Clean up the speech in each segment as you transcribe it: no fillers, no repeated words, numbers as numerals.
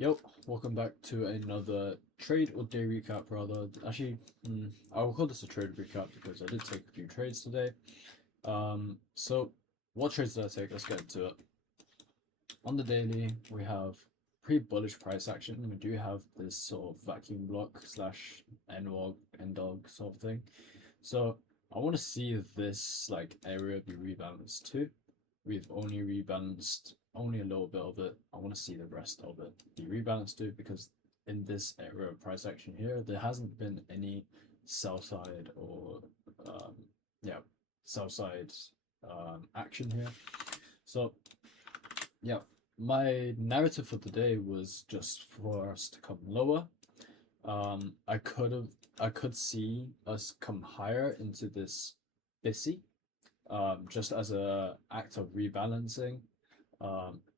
Yo, welcome back to another trade or day recap, rather. Actually, I'll call this a trade recap because I did take a few trades today. So what trades did I take? Let's get into it. On the daily, we have pretty bullish price action. We do have this sort of vacuum block slash NWOG, NDOG sort of thing. So I want to see this like area be rebalanced too. We've only rebalanced only a little bit of it. I want to see the rest of it be rebalanced too, because in this area of price action here, there hasn't been any sell side or um, yeah, sell side action here. So yeah, my narrative for today was just for us to come lower. I could see us come higher into this BISI, just as a act of rebalancing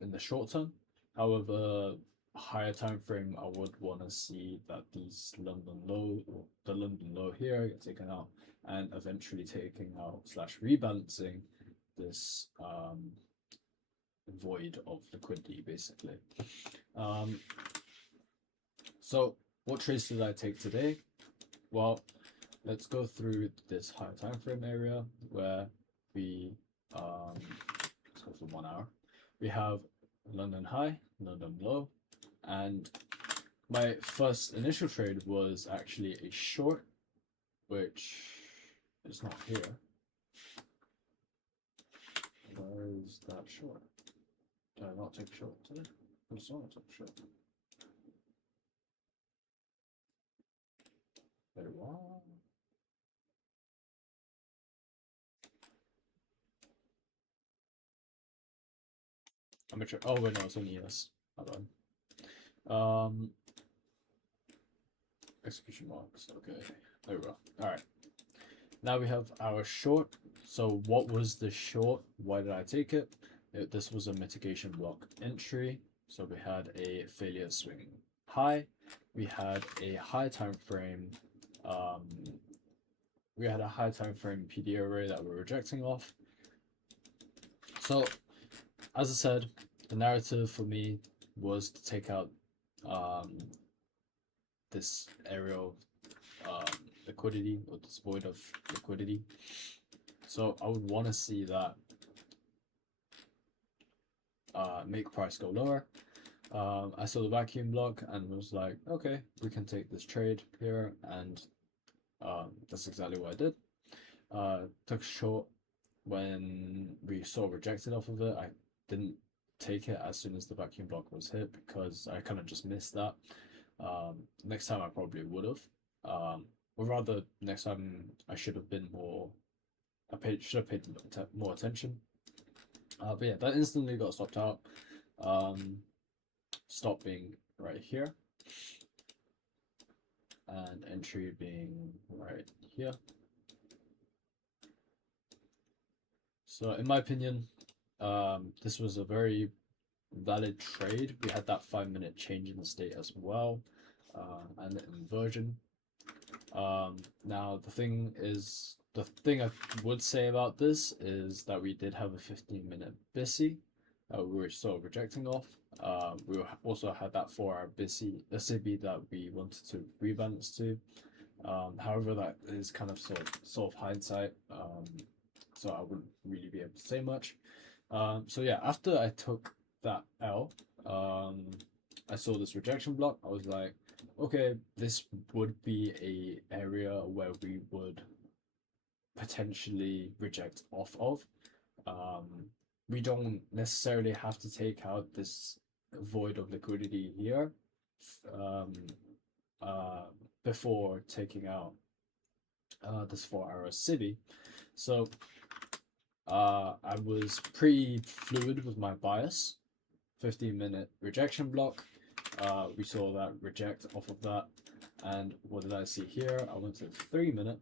in the short term. However, higher time frame, I would want to see that these London low, or the London low here, get taken out, and eventually taking out slash rebalancing this void of liquidity, basically. Um, so, what trades did I take today? Well, let's go through this higher time frame area where we let's go for 1 hour. We have London high, London low, and my first initial trade was actually a short, which is not here. Where is that short? Did I not take short today? I saw I took short. Wait, what? I'm not sure. Oh wait, no, it's only yes. Hold on. Execution marks. Okay, there we go. All right. Now we have our short. So what was the short? Why did I take it? This was a mitigation block entry. So we had a failure swing high. We had a high time frame. We had a high time frame PD array that we're rejecting off. So, as I said, the narrative for me was to take out this area of liquidity, or this void of liquidity. So I would want to see that make price go lower. I saw the vacuum block and was like, okay, we can take this trade here, and that's exactly what I did. Took a short when we saw rejected off of it. I didn't take it as soon as the vacuum block was hit because I kind of just missed that. Next time I probably would have. Or rather, next time I should have been more. Should have paid more attention. But yeah, that instantly got stopped out. Stop being right here, and entry being right here. So in my opinion, this was a very valid trade. We had that 5-minute change in the state as well, and an inversion. Now the thing I would say about this is that we did have a 15-minute BISI. We were sort of rejecting off. We also had that 4-hour BISI SAB that we wanted to rebalance to. However, that is kind of sort of hindsight. So I wouldn't really be able to say much. So yeah, after I took that L, I saw this rejection block. I was like, okay, this would be a area where we would potentially reject off of. We don't necessarily have to take out this void of liquidity here before taking out this 4-hour city. So I was pretty fluid with my bias. 15-minute rejection block. We saw that reject off of that. And what did I see here? I went to 3-minute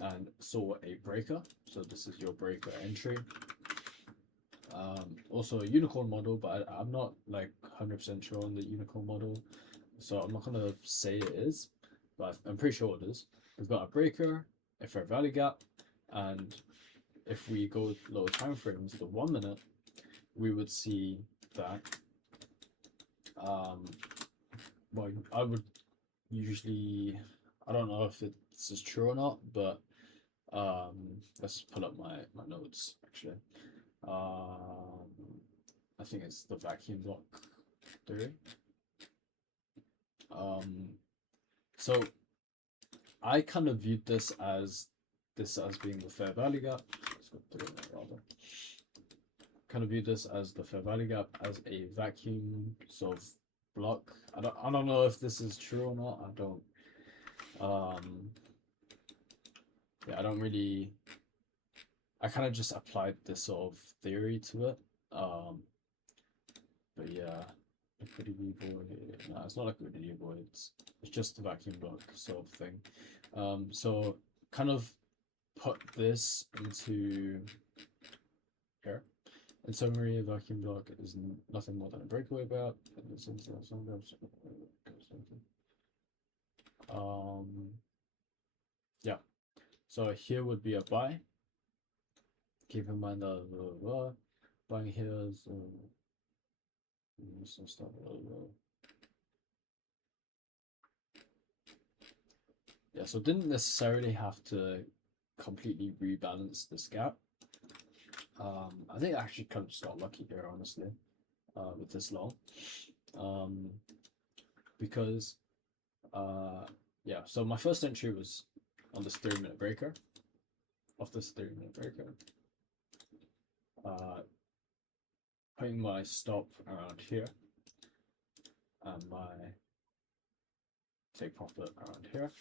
and saw a breaker. So this is your breaker entry. Also a unicorn model, but I'm not like 100% sure on the unicorn model. So I'm not going to say it is, but I'm pretty sure it is. We've got a breaker, a fair value gap, and if we go lower time frames, the 1 minute, we would see that well, I would usually, I don't know if this is true or not, but let's pull up my notes actually. Um, I think it's the vacuum block theory. So I kind of viewed this as being the fair value gap. Let's go through it rather. Kind of view this as the fair value gap as a vacuum sort of block. I don't know if this is true or not. I don't yeah, I don't really, I kind of just applied this sort of theory to it. But yeah, liquidity void. No, it's not liquidity void. It's just a vacuum block sort of thing. So kind of put this into here. In summary, a vacuum block is nothing more than a breakaway gap. Yeah. So here would be a buy. Keep in mind that buying here is some stuff. Yeah, so didn't necessarily have to completely rebalance this gap. I think I actually kind of just got lucky here, honestly, with this long, because yeah. So my first entry was on this 30-minute breaker. Off this 30-minute breaker, putting my stop around here, and my take profit around here.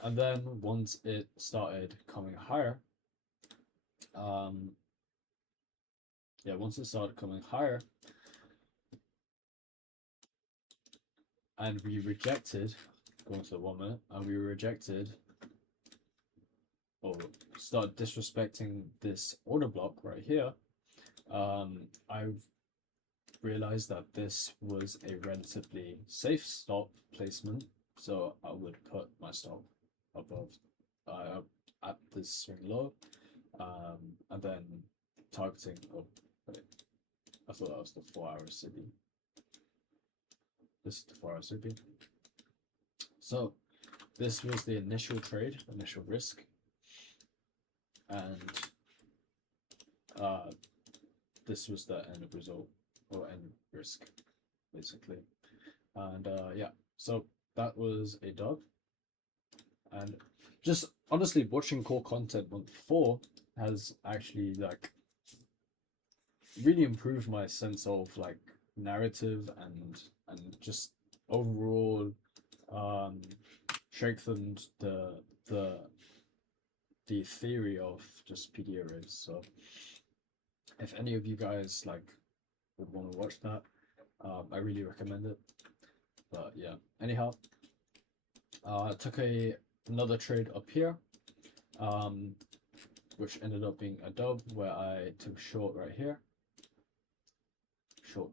And then once it started coming higher, yeah, once it started coming higher, and we rejected, going to the 1 minute, and we rejected or started disrespecting this order block right here, I've realized that this was a relatively safe stop placement, so I would put my stop above at this swing low, and then targeting. Oh, wait, I thought that was the 4-hour city. This is the 4-hour city. So this was the initial trade, initial risk, and this was the end result or end risk, basically. And yeah, so that was a dub. And just honestly, watching core content month 4 has actually like really improved my sense of like narrative and just overall strengthened the theory of just PD arrays. So if any of you guys like would want to watch that, I really recommend it. But yeah, anyhow, I took another trade up here, which ended up being a dub where I took short right here, short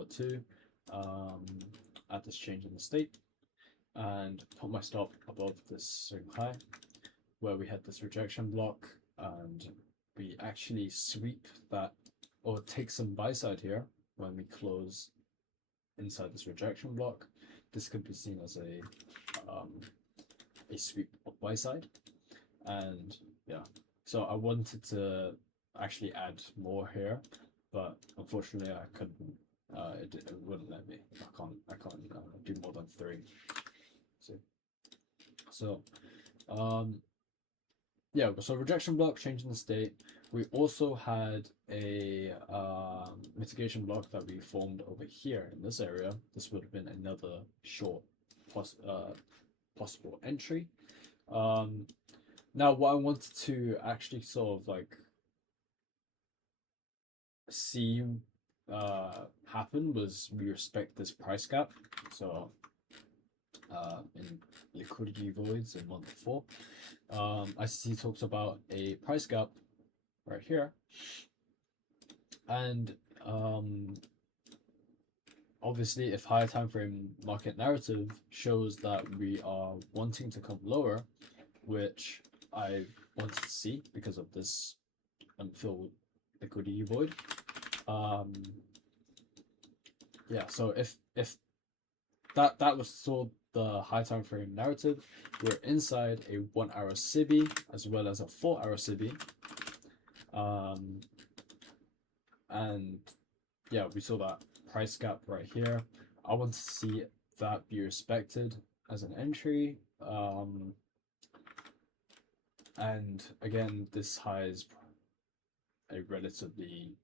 at 2, at this change in the state, and put my stop above this swing high where we had this rejection block, and we actually sweep that or take some buy side here when we close inside this rejection block. This could be seen as a sweep of buy side, and yeah, so I wanted to actually add more here, but unfortunately I couldn't. It wouldn't let me. I can't do more than 3. See, so yeah, so rejection block, changing the state. We also had a mitigation block that we formed over here in this area. This would have been another short possible entry. Now what I wanted to actually sort of like see happen was we respect this price gap. So in liquidity voids in month 4, ICT talks about a price gap right here, and obviously if higher time frame market narrative shows that we are wanting to come lower, which I wanted to see because of this unfilled liquidity void, yeah, so if that was still the high time frame narrative, we're inside a 1 hour SIBI as well as a 4 hour SIBI. And yeah, we saw that price gap right here. I want to see that be respected as an entry. And again, this high is a relatively,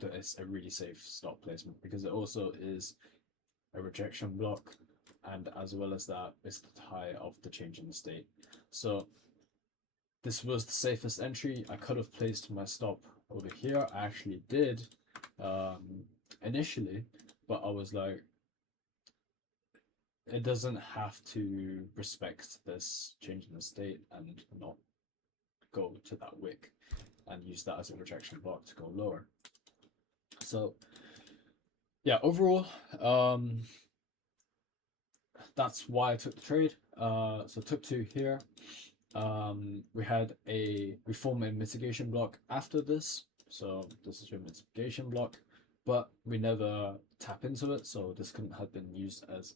it's a really safe stop placement because it also is a rejection block, and as well as that, it's the high of the change in the state. So this was the safest entry. I could have placed my stop over here. I actually did initially, but I was like, it doesn't have to respect this change in the state and not go to that wick and use that as a rejection block to go lower. So yeah, overall, that's why I took the trade. So took two here. We formed a mitigation block after this. So this is your mitigation block, but we never tap into it. So this couldn't have been used as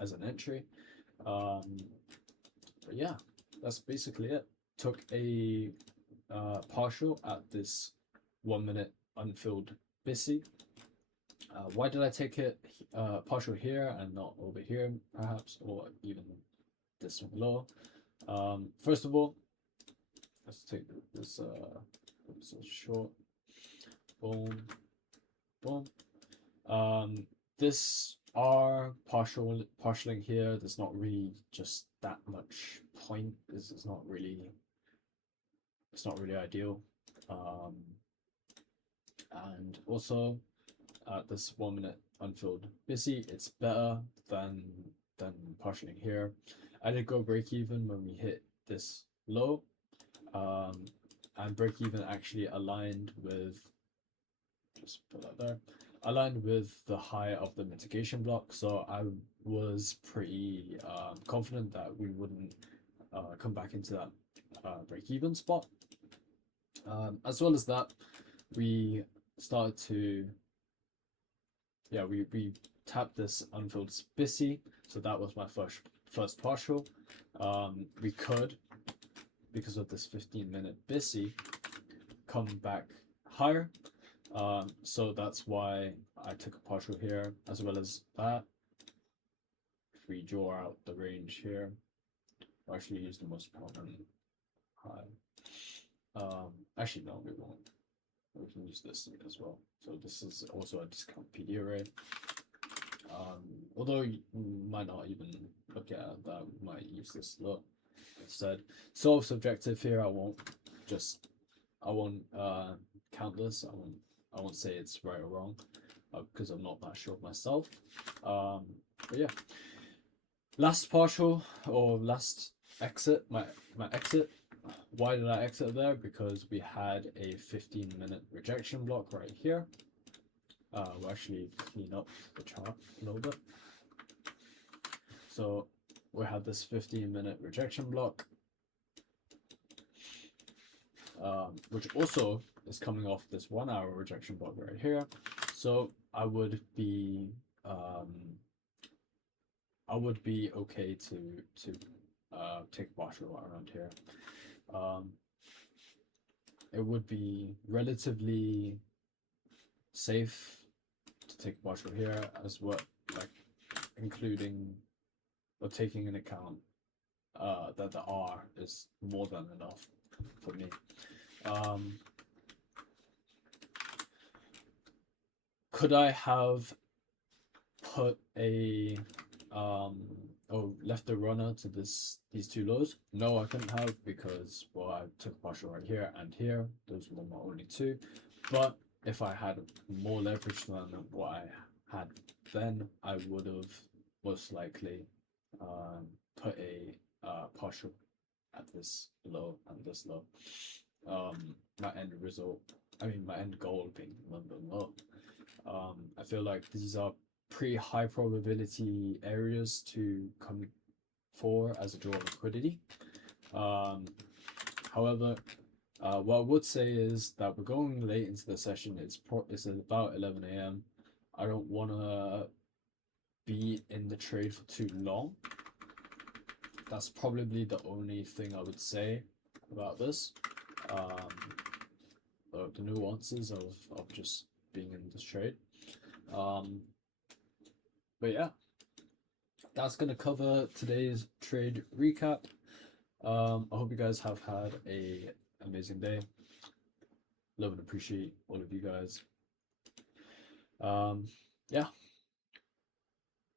an entry. But yeah, that's basically it. Took a partial at this 1 minute unfilled BISI. Why did I take it partial here and not over here, perhaps, or even this one low? First of all, let's take this short. Boom, boom. This R partialing here. There's not really just that much point. This is not really. It's not really ideal. And also, this 1 minute unfilled BISI, it's better than partialing here. I did go break even when we hit this low, and break even actually aligned with, just put that there, aligned with the high of the mitigation block. So I was pretty confident that we wouldn't come back into that break even spot. As well as that, we started to, yeah, we tapped this unfilled BISI, so that was my first partial. We could, because of this 15-minute BISI, come back higher. So that's why I took a partial here, as well as that. If we draw out the range here, I'll actually use the most prominent high. Actually, no, we won't. We can use this as well. So this is also a discount PD array. Although you might not even look at that, we might use this look instead. So subjective here. I won't count this. I won't say it's right or wrong because I'm not that sure myself. But yeah, last partial or last exit, my exit. Why did I exit there? Because we had a 15-minute rejection block right here. We'll actually clean up the chart a little bit. So we had this 15-minute rejection block, which also is coming off this 1 hour rejection block right here. So I would be okay to take partial around here. It would be relatively safe to take partial here as well, like including or taking into account that the R is more than enough for me. Could I have put a left the runner to these two lows? No, I couldn't have, because well, I took partial right here and here. Those were my only two. But if I had more leverage than what I had then, I would have most likely put a partial at this low and this low. My end goal being London low. I feel like these are pretty high probability areas to come for as a draw liquidity. However, what I would say is that we're going late into the session. It's about 11 a.m. I don't want to be in the trade for too long. That's probably the only thing I would say about this. The nuances of just being in this trade. But yeah, that's gonna cover today's trade recap. I hope you guys have had a amazing day. Love and appreciate all of you guys. Yeah,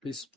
peace.